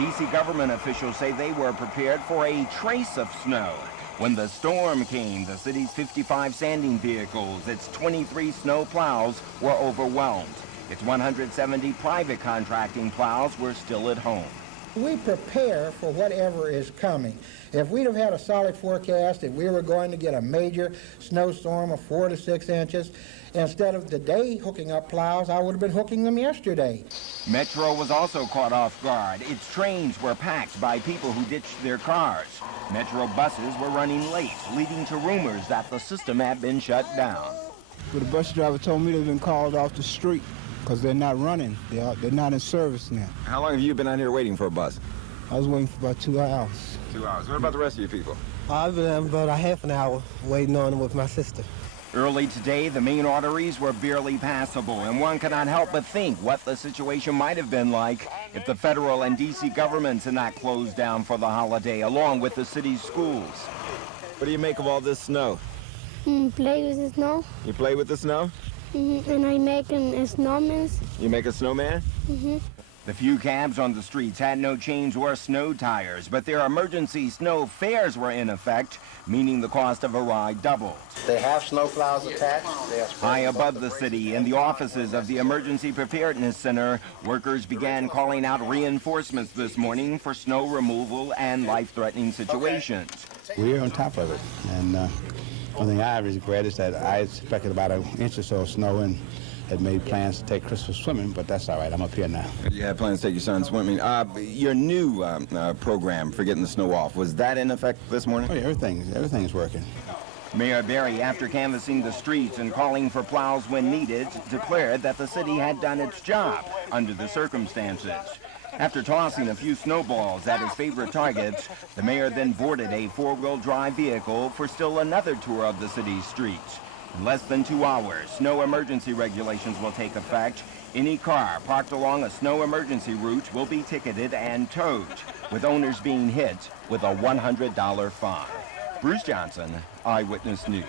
D.C. government officials say they were prepared for a trace of snow. When the storm came, the city's 55 sanding vehicles, its 23 snow plows were overwhelmed. Its 170 private contracting plows were still at home. We prepare for whatever is coming. If we'd have had a solid forecast, if we were going to get a major snowstorm of 4 to 6 inches, instead of today hooking up plows, I would have been hooking them yesterday. Metro was also caught off guard. Its trains were packed by people who ditched their cars. Metro buses were running late, leading to rumors that the system had been shut down. Well, the bus driver told me they've been called off the street because they're not running. They're not in service now. How long have you been out here waiting for a bus? I was waiting for about 2 hours. 2 hours. What about the rest of you people? I've been about a half an hour waiting on with my sister. Early today, the main arteries were barely passable, and one cannot help but think what the situation might have been like if the federal and D.C. governments had not closed down for the holiday, along with the city's schools. What do you make of all this snow? Play with the snow. You play with the snow? And I make a snowman. You make a snowman? The few cabs on the streets had no chains or snow tires, but their emergency snow fares were in effect, meaning the cost of a ride doubled. They have snow plows attached. High above the city, in the offices of the Emergency Preparedness Center, workers began calling out reinforcements this morning for snow removal and life-threatening situations. We're on top of it, and one thing I regret is that I expected about an inch or so of snow and had made plans to take Christmas swimming, but that's all right. I'm up here now. You had plans to take your son swimming. Your new program for getting the snow off, was that in effect this morning? Oh, yeah, everything's working. Mayor Berry, after canvassing the streets and calling for plows when needed, declared that the city had done its job under the circumstances. After tossing a few snowballs at his favorite targets, the mayor then boarded a four-wheel drive vehicle for still another tour of the city's streets. In less than 2 hours, snow emergency regulations will take effect. Any car parked along a snow emergency route will be ticketed and towed, with owners being hit with a $100 fine. Bruce Johnson, Eyewitness News.